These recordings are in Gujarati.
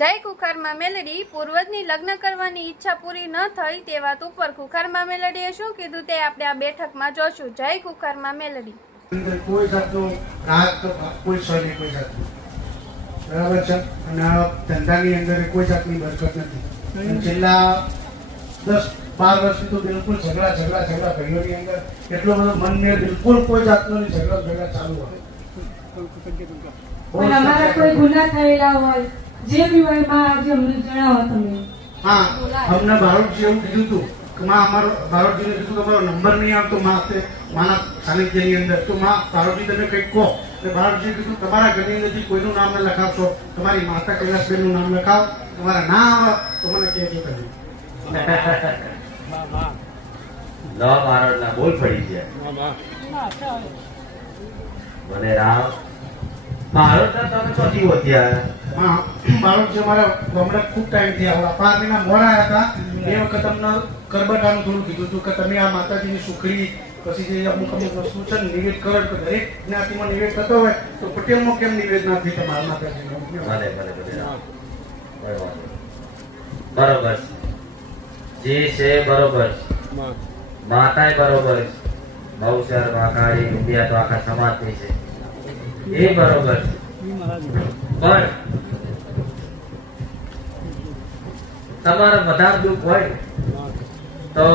જય કુખારમાં મેલડી પૂર્વજની લગ્ન કરવાની ઈચ્છા પૂરી ન થઈ તે વાત ઉપર કુખારમાં મેલડીએ શું કીધું તે આપણે આ બેઠકમાં જોશું. જય કુખારમાં મેલડી. કોઈ જાતનો રાગ તો કોઈ સર નહીં કોઈ જાતનો. બરાબર છે? અને આ ધંધાની અંદર કોઈ જાતની બરકત નથી. છેલ્લા દસ બાર વર્ષથી તો બિલકુલ ઝઘડા ઝઘડા ઝઘડા ભાઈઓની અંદર એટલો બધો મનને બિલકુલ કોઈ જાતનો ઝઘડા ઝઘડા ચાલુ હોય. પણ અમારા કોઈ ગુના થયેલા હોય જે બી હોયમાં આજે અમને જણાવો તમે. હા અમને બારોટજી એવું કીધું હતું કે માં અમારો બારોટજીને કીધું તમારો નંબર નહીં આવતો માં તે માના સાનિધ્યની અંદર. તો માં બારોટજી તમે કંઈક કહો. એટલે બારોટજી કીધું તમારા ઘરની અંદરથી કોઈનું નામ ન લખાવશો. તમારી માતા કૈલાસબેનનું નામ લખાવ. તમારા ના આવે તો મને કહેજો તમે. નવા બારડના બોલ પડી ગયા. મને રામ. બારડના તમે ચોથી હોત્યા માં જે મારા ગામડે ખૂબ ટાઈમથી આવ્યા પાંચ મહિના મોડા હતા એ વખત તમને કરબટાનું થોડું કીધું હતું કે તમે આ માતાજીની સુખડી પછી જે અમુક અમુક વસ્તુ છે નિવેદ કરો જ્ઞાતિમાં નિવેદ થતો હોય, તો પટેલમાં કેમ નિવેદ ના થઈ તમારા નહીં. બરોબર છે. છે, બરોબર. માતાય બરોબર. બહુચર વાઘાડી રૂપિયા તો આખા સમાજની છે એ બરોબર પણ તમારે વધારે દુઃખ હોય તો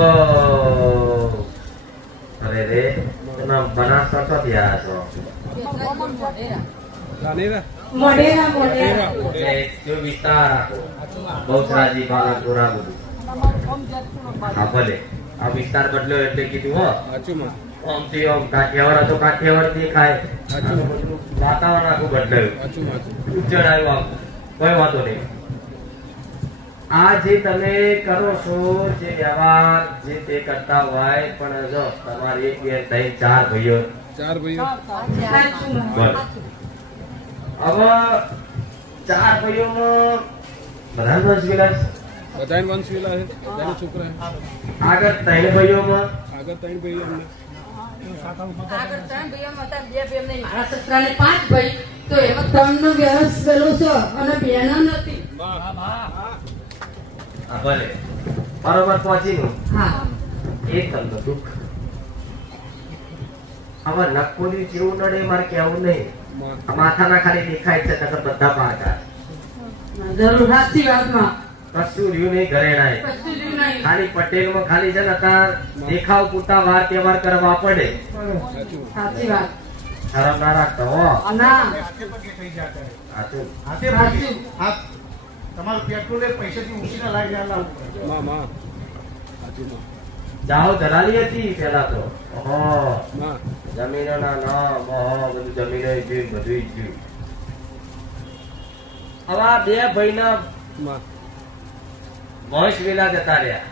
અરે રે તમે બનાસકાંઠાથી આવ્યા છો. મોઢેરા મોઢેરા. જો વિસ્તાર બહુ બાલાપુરા બધું. હા ભલે. આ વિસ્તાર બદલ્યો એટલે કીધું હો. આમથી આમ કાઠિયાવાડ હતો કાઠિયાવાડ દેખાય વાતાવરણ આખું બદલાયું. ઉજ્જડ આવ્યું આખું કોઈ વાંધો નહીં. આ જે તમે કરો છો જે વ્યવહાર જે તે કરતા હોય પણ જો તમારે એક બે ત્રણ ચાર ભાઈઓ. ચાર ભાઈઓ. હવે ચાર ભાઈઓમાં બધા વંશ વિલાસ. બધા વંશવેલા છે. બધા છોકરા છે. આગળ ત્રણ ભાઈઓમાં આગળ ત્રણ ભાઈ અમને મારા સસરાને પાંચ ભાઈ. તો એમાં ત્રણ નો વ્યવસ ગયેલો છે અને બે નથી. હા, ભલે. બરોબર પહોંચી નું હા. એક તમને દુઃખ. હવે નકોલી જેવું નડે મારે કેવું નહીં. માથાના ખાલી દેખાય છે નકર બધા પાકા જરૂર સાચી વાતમાં. કશું રહ્યું નહીં ઘરે નાય કશું જ નહીં. ખાલી પટેલમાં ખાલી છે ને દેખાવ પૂરતા વાર તહેવાર કરવા પડે. સાચી વાત. શરમ ના રાખતો હો. ના. હાથે પગે થઈ જાય કરે. સાચું હાથે પગે. હાથ તમારું પેટ્રોલ પૈસાથી ઉછીને લાવી લાવવું પડે. માં માં. સાચું માં. જાઓ દલાલી હતી પેલા તો. જમીનો ના નામ બધું જમીનો જોયું બધું જોયું હવે આ બે ભાઈ ના વંશ વેલા જતા રહ્યા.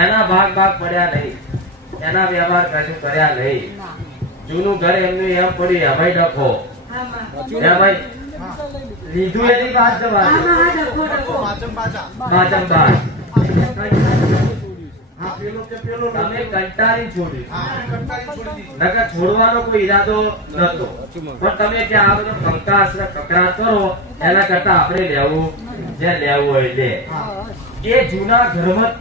એના ભાગ ભાગ પડ્યા નહીં. એના વ્યવહાર કશું કર્યા નહીં. જૂનું ઘર એમનું એમ પડ્યું હવે ડખો. ભાઈ લીધું એની વાત છોડવાનો કોઈ ઈરાદો નતો પણ તમે ત્યાં આ બધો કંકાસ કરો એના કરતા આપણે લેવું જે લેવું હોય લે. એ જૂના ઘરમાં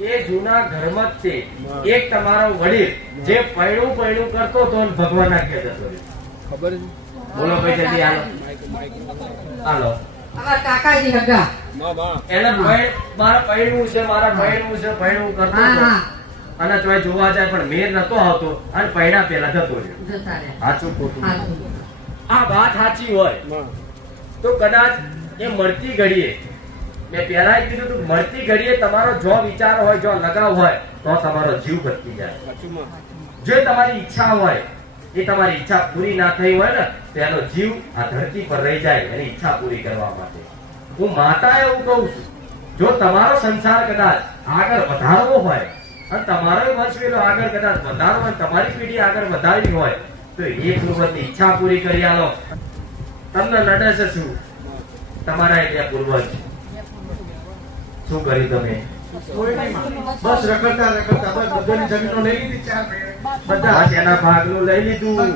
એ જૂના ઘરમાં તે એક તમારો વડીલ જે પૈણું પૈણું કરતો હતો ભગવાન ના કે ખબર બોલો ભાઈ જલ્દી હાલો. હાલો. અમારા કાકાજી હગા. એને મારા પૈણું છે મારા પૈણું છે પૈણું કરતો અને તો જોવા જાય પણ મેર નતો આવતો. અને પૈણા પેલા જતો રહ્યો. સાચું ખોટું. આ વાત સાચી હોય. તો કદાચ એ મળતી ઘડીએ. મેં પહેલા કીધું હતું મળતી ઘડીએ તમારો જો વિચાર હોય જો લગાવ હોય તો તમારો જીવ ભટકી જાય. જે તમારી ઈચ્છા હોય એ તમારી ઈચ્છા પૂરી ના થઈ હોય ને, તો એનો જીવ આ ધરતી પર રહી જાય એની ઈચ્છા પૂરી કરવા માટે. હું માતા એવું કહું છું, જો તમારો સંસાર કદાચ આગળ વધારવો હોય, અને તમારો વંશવેલો આગળ કદાચ વધારવો હોય, તમારી પેઢી આગળ વધારવી હોય, તો એક પૂર્વજની ઈચ્છા પૂરી કરી આલો. તમને નડે છે શું? તમારા એટલે પૂર્વજ. શું કર્યું તમે. બસ રખડતા રખડતા બસ બધાની જમીનો લઈ લીધી ચાર બધા એના ભાગનું લઈ લીધું.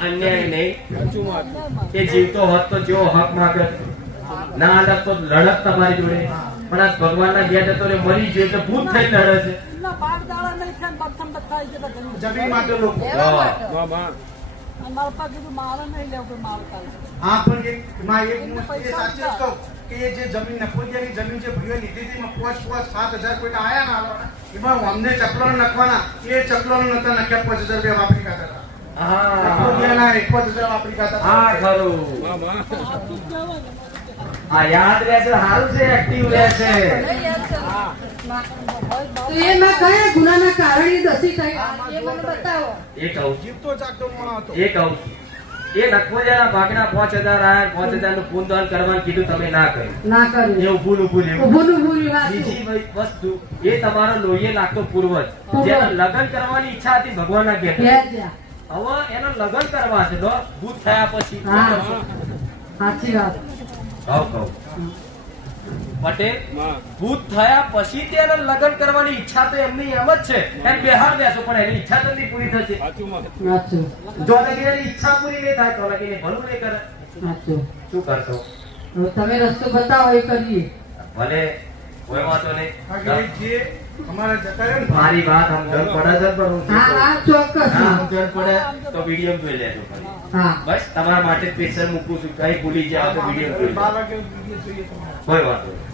અન્યાય નહીં. એ જીવતો હોત તો જેવો હક માંગે ના હાલત તો લડત તમારી જોડે. પણ આ ભગવાનના ઘેર જતો મરી ગયો એટલે ભૂત થઈ લડે છે. જમીન માટે. લોકો. લેવા હા. માટે. વાહ વાહ હા પણ એક માં એક જ કહું કે એ જે જમીન નફોદિયાની જમીન જે ભાઈઓ લીધી હતી એમાં પાંચ પાંચ સાત હજાર કોઈ આયા ના આલવાના. એમાં અમને ચકલો નાખવાના એ ચકલો નતા નાખ્યા પાંચ હજાર રૂપિયા વાપરી ખાતા હતા હા એક પાંચ હજાર વાપરી હા ખરું આ યાદ રહેશે સારું છે એક્ટિવ રહેશે. તો એમાં કયા ગુનાના કારણે દસી થઈ. એ મને બતાવો. એ કહું છું જીવતો જાગતો માણસ હતો. એ કહું છું એ નખોજાના ભાગના પાંચ હજાર આયા પાંચ હજારનું પૂનદાન કરવાનું કીધું તમે ના કર્યું. ના કર્યું. એવું ભૂલ ઉભું ઉભું નું બીજી વસ્તુ એ તમારો લોહીએ લાગતો પૂર્વજ. જેને લગ્ન કરવાની ઈચ્છા હતી ભગવાનના ઘેર. ઘેર હવે એનો લગ્ન કરવા છે તો ભૂત થયા પછી. સાચી વાત. કહું પટેલ ભૂત થયા પછી તેને લગ્ન કરવાની ઈચ્છા તો એમની એમ જ છે. એમ બેહાર બેસો પણ એની ઈચ્છા તો નહીં પૂરી થશે. જો લગીને એની ઈચ્છા પૂરી નહીં થાય તો લગીને ભલું નહીં કરે. શું કરશો? તમે રસ્તો બતાવો એ કરીએ. ભલે કોઈ વાંધો નહીં. ને મારી વાત સમજણ પડે છે પણ હું હા હા ચોક્કસ સમજણ પડે તો વીડિયો જોઈ લેજો હા. બસ તમારા માટે સ્પેશિયલ મૂકું છું. કઈ ભૂલી જાવ તો વીડિયો જોઈ. કોઈ વાત નહીં.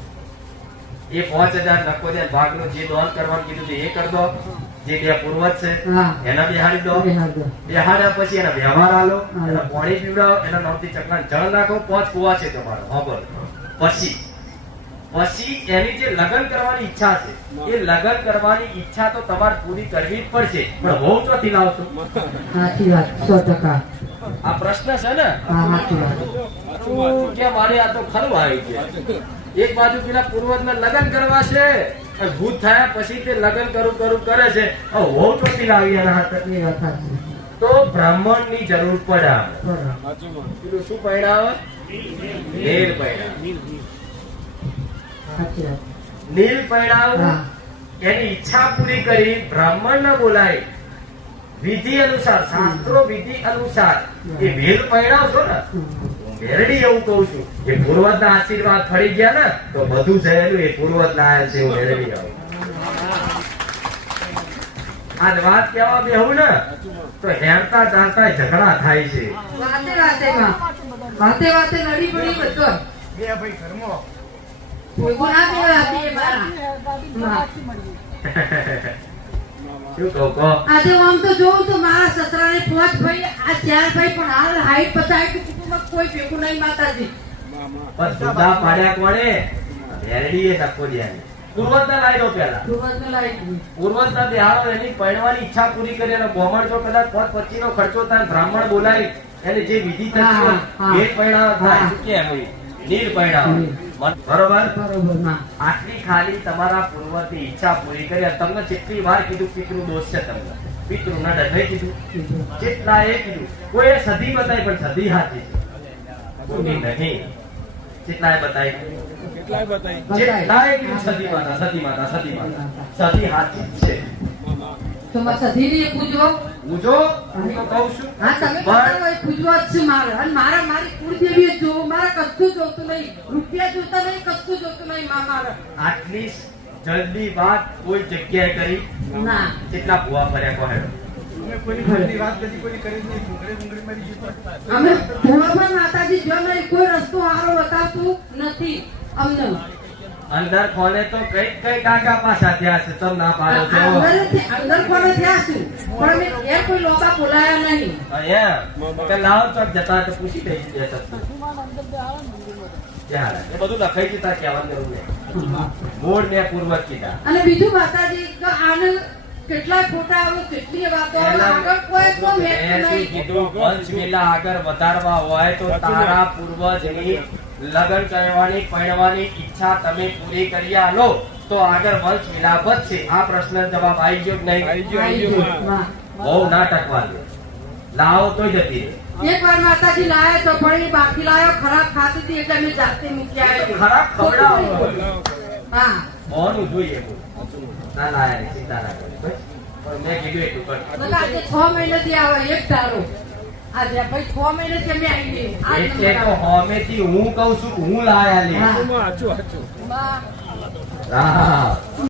એ પાંચ હજાર નકોદર ભાગનું જે દોન કરવાનું કીધું છે એ કરી દો. જે બે પૂર્વજ છે હા. એના બિહાડી દો. બિહાર દો. બિહાડ્યા પછી એના વ્યવહાર આલો એના પાણી પીવડાવો એના નવથી ચકલા જળ નાખો. પાંચ કુવા છે તમારો ખબર પછી પછી એની જે લગ્ન કરવાની ઈચ્છા છે એ લગ્ન કરવાની ઈચ્છા તો તમારે પૂરી કરવી જ પડશે. પણ બહુ ચોથી લાવશો? સાચી વાત સો ટકા. આ પ્રશ્ન છે ને? કે મારે આ તો ખરું આવી છે એક બાજુ પેલા પૂર્વજને લગ્ન કરવા છે ભૂત થયા પછી તે લગ્ન કરું કરું કરે છે. હોવ ચોથી લાવી એના હાથે? તો બ્રાહ્મણની જરૂર પડે. પેલું શું પહેરાવે? નીર વાત નીલ પૈણાવ એની ઈચ્છા પૂરી કરી બ્રાહ્મણ ને બોલાય વિધિ અનુસાર શાસ્ત્રો વિધિ અનુસાર. એ વેલ પૈણાવશો ને મેરડી એવું કહું છું. એ પૂર્વજ ના આશીર્વાદ ફરી ગયા ને તો બધું થયેલું એ પૂર્વજ ના આયા છે એવું મેળવી આવું. આજ વાત કહેવા બેહું ને તો હેરતા ચાલતા ઝઘડા થાય છે. વાતે વાતે વાતે વાતે લડી પડી બધો. બે ભાઈ ઘરમાં. આજે આમ તો જોઉં તો મારા સસરાને પાંચ ભાઈ આ ચાર ભાઈ પણ હાલ હાઈટ બતાવી કુટુંબમાં કોઈ ભેગું નહીં માતાજી. વાહ વાહ પણ જુદા પાડ્યા કોણે? મેરડી ધક્કો દિયા પૂર્વજ ના પેલા સુરતને લાઈટ પૂર્વજ બિહારો એની પરણવાની ઈચ્છા પૂરી કરી અને બ્રાહ્મણ જો કદાચ પદ પચી નો ખર્ચો થાય બ્રાહ્મણ બોલાવી એને જે વિધિ હા. એ પરણાવ થાય. કે ભાઈ નીર પરણાવ બરોબર? બરોબર આટલી ખાલી તમારા પૂર્વજની ઈચ્છા પૂરી કરી તમને જેટલી વાર કીધું પિતૃ દોષ છે તમને. પિતૃ ના ડરે કીધું. જેટલા એ કીધું. કોઈ સદી બતાવી પણ સદી હાથી છે. ખોટી નહીં. જેટલા એ બતાવી. જેટલા એ કીધું સદી માતા હાથી છે. તો સધીને હું જો હું તો કહું છું. હા તમે બતાવો એ જ છે મારે. અને મારા મારી કુળદેવી જોવું મારા કશું જોતું નહીં. રૂપિયા જોતા નહીં કશું જોતું નહીં મા મારે. આટલી જલ્દી વાત કોઈ જગ્યાએ કરી? ના. કેટલા ભૂવા ફર્યા કહે અમે કોઈની કદી કોઈ કરી ડુંગળી ડુંગળી મારી અમે માતાજી જો નહીં કોઈ રસ્તો સારો બતાવતું નથી. અમને અંદર ખોલે તો કઈ કઈ કાકા પાછા થયા છે તમ ના પાડો છો. અંદર ખોલે થયા છું. પણ અમે એ કોઈ લોકા બોલાયા નહીં. અહીંયા કે લાવ તો જતા તો પૂછી દઈ બે શબ્દ. એ બધું લખાઈ દીધા કહેવાની જરૂર નહીં. મૂળ ને પૂર્વજ કીધા. અને બીજું માતાજી કે આને કેટલા ખોટા કેટલી વાતો મેં આગળ વધારવા હોય તો તારા પૂર્વજની લગ્ન કરવાની પરણવાની ઈચ્છા તમે પૂરી કરી આલો તો આગળ વંશ વિલાપ છે. આ પ્રશ્ન જવાબ આવી ગયો કે નહીં? આવી ગયો આવી ગયો. બહુ નાટક વાગ્યો લાવો તો જતી રહે એક વાર માતાજી લાયા તો પણ એ બાકી લાયો ખરાબ ખાતી હતી એટલે અમે જાતે મૂકી આવ્યા ખરાબ ખવડાવો. હા. મોનું જોઈએ ના લાયા ચિંતા ના કરી મેં કીધું એટલું કર. છ મહિનાથી આવે એક ધારો એટલે તો આવે. હોમેથી હું કઉ છું હું લાયા લે. હા.